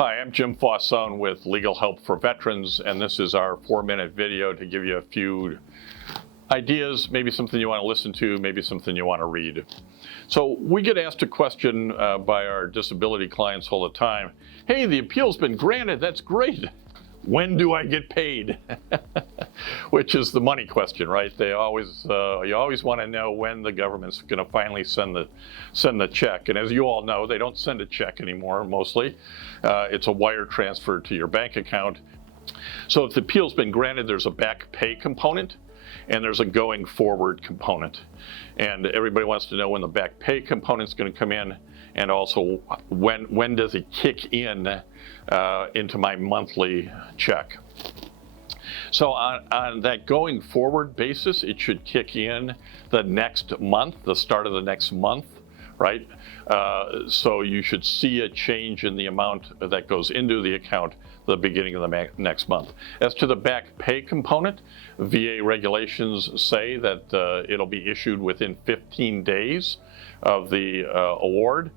Hi, I'm Jim Fausone with Legal Help for Veterans, and this is our 4-minute video to give you a few ideas, maybe something you want to listen to, maybe something you want to read. So we get asked a question by our disability clients all the time. Hey, the appeal's been granted, that's great. When do I get paid? Which is the money question, right? You always want to know when the government's going to finally send the check. And as you all know, they don't send a check anymore, mostly. It's a wire transfer to your bank account. So if the appeal's been granted, there's a back pay component and there's a going forward component. And everybody wants to know when the back pay component is going to come in, and also when does it kick in into my monthly check. So on that going forward basis, it should kick in the next month, the start of the next month, right? So you should see a change in the amount that goes into the account the beginning of the next month. As to the back pay component, VA regulations say that it'll be issued within 15 days of the award.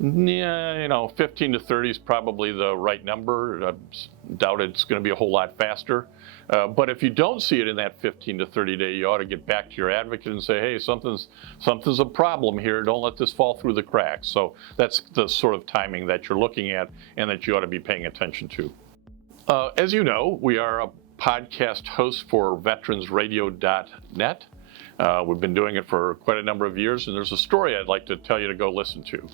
Yeah, 15 to 30 is probably the right number. I doubt it's going to be a whole lot faster. But if you don't see it in that 15 to 30 day, you ought to get back to your advocate and say, hey, something's a problem here. Don't let this fall through the cracks. So that's the sort of timing that you're looking at and that you ought to be paying attention to. As you know, we are a podcast host for veteransradio.net. We've been doing it for quite a number of years, and there's a story I'd like to tell you to go listen to.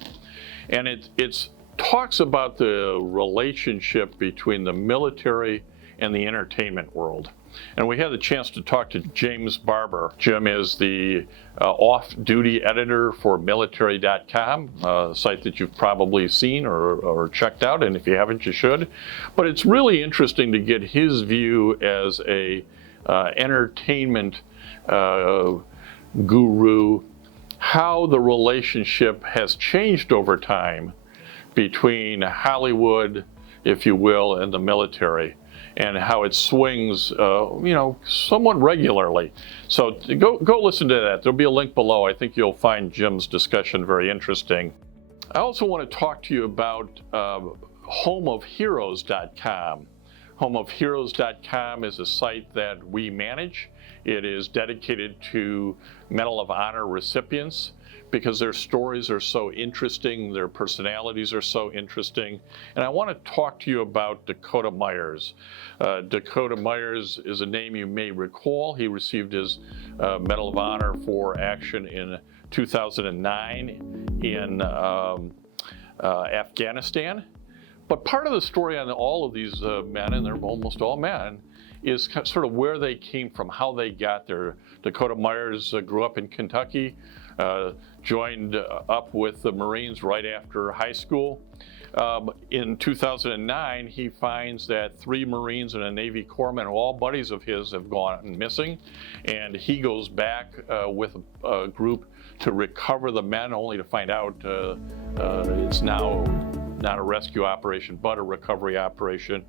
And it talks about the relationship between the military and the entertainment world. And we had the chance to talk to James Barber. Jim is the off-duty editor for military.com, a site that you've probably seen or checked out, and if you haven't, you should. But it's really interesting to get his view as a entertainment guru, how the relationship has changed over time between Hollywood, if you will, and the military, and how it swings, somewhat regularly. So go listen to that. There'll be a link below. I think you'll find Jim's discussion very interesting. I also want to talk to you about homeofheroes.com. Homeofheroes.com is a site that we manage. It is dedicated to Medal of Honor recipients because their stories are so interesting, their personalities are so interesting. And I want to talk to you about Dakota Myers. Dakota Myers is a name you may recall. He received his Medal of Honor for action in 2009 in Afghanistan. But part of the story on all of these men, and they're almost all men, is sort of where they came from, how they got there. Dakota Myers grew up in Kentucky, joined up with the Marines right after high school. In 2009, he finds that 3 Marines and a Navy corpsman, all buddies of his, have gone missing, and he goes back with a group to recover the men, only to find out it's now not a rescue operation, but a recovery operation.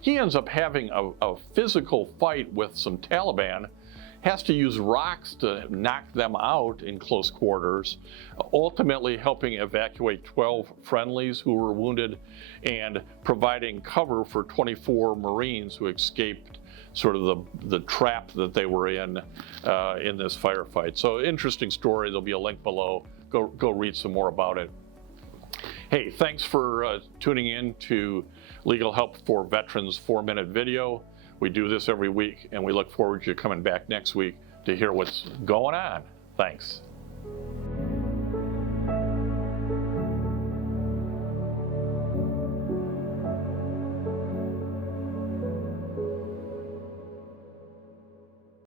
He ends up having a physical fight with some Taliban, has to use rocks to knock them out in close quarters, ultimately helping evacuate 12 friendlies who were wounded and providing cover for 24 Marines who escaped sort of the trap that they were in this firefight. So interesting story. There'll be a link below. Go read some more about it. Hey, thanks for tuning in to Legal Help for Veterans 4-minute video. We do this every week, and we look forward to you coming back next week to hear what's going on. Thanks.